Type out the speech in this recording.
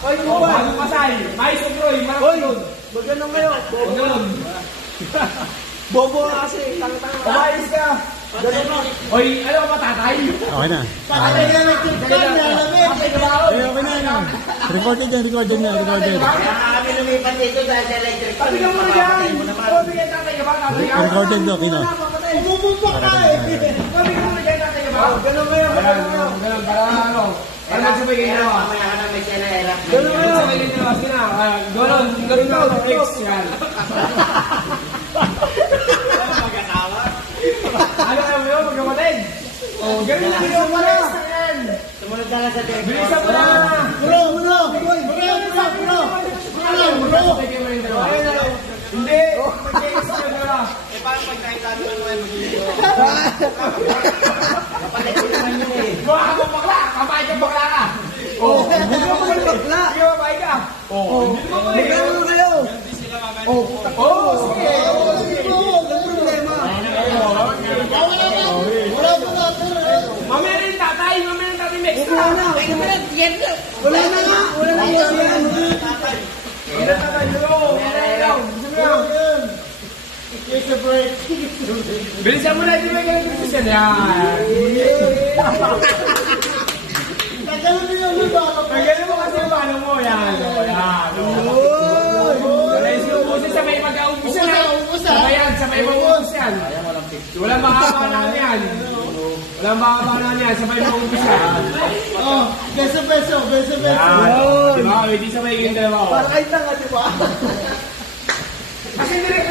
Oy, bago pasay. Mais o Groy, marami. Magandang ngayon. Ganun. Bobo ka kasi. Tanga-tanga. Kumayos ka. Ganun na. Oy, ano ka ba, tatay? Okay na. Tatay na nagtipkan na lamig. Okay na. Recorded yan, recorded na, recorded. Kaya kami lumipat dito dahil sa electric. Pabigyan mo na dyan. Pabigyan tatay ka ba? Tatay ka? Recorded do, Kino. Bumumpa ka eh. Pabigyan mo na dyan tatay ka ba? Ganun ngayon. Ganun, para ano. Ano magsabay kayo na? Mamaya ka na may sila erap. Ganun ngayon. Magsabay kayo na. Sige na. Ganun na. Flex yan. Ano kayo mo yun? Magkamatid? Oh, ganun na rin yung pares. Sumunod ka lang sa director. Bilisan mo na. Bro. Hindi. Mag-i-isa ka na. Eh, parang pag nakita naman mo ay magiging. Kapatid ko naman yun eh. Gawa ka mong bakla. Kapahit ka bakla ka. Oh, hindi mo mo bakla. Hindi mo mabay ka. Oh, hindi mo mo Magandang kayo. Oh, sige. Ganun problema. Wala ko na. Mamaya rin tatay. Mamaya rin tatay next Wala time. na. Wala na nga. Wala na yan. Hindi na tatay. Bilisan mo na. Hindi mo yung decision. Yan. Ganun din yung ba? Magaling mo kasi yung ano mo. Yan. Yan. Wala yung sinubusin sa may mag-aubos yan. Sabayan, sa may mag-aubos yan. Walang makakanahan yan. Walang makakanahan yan. Sa may mag-aubos yan. Oh, beso. Yan. Diba? Hindi sa may yung dalawa. Para kahit lang, di ba? Kasi hindi rin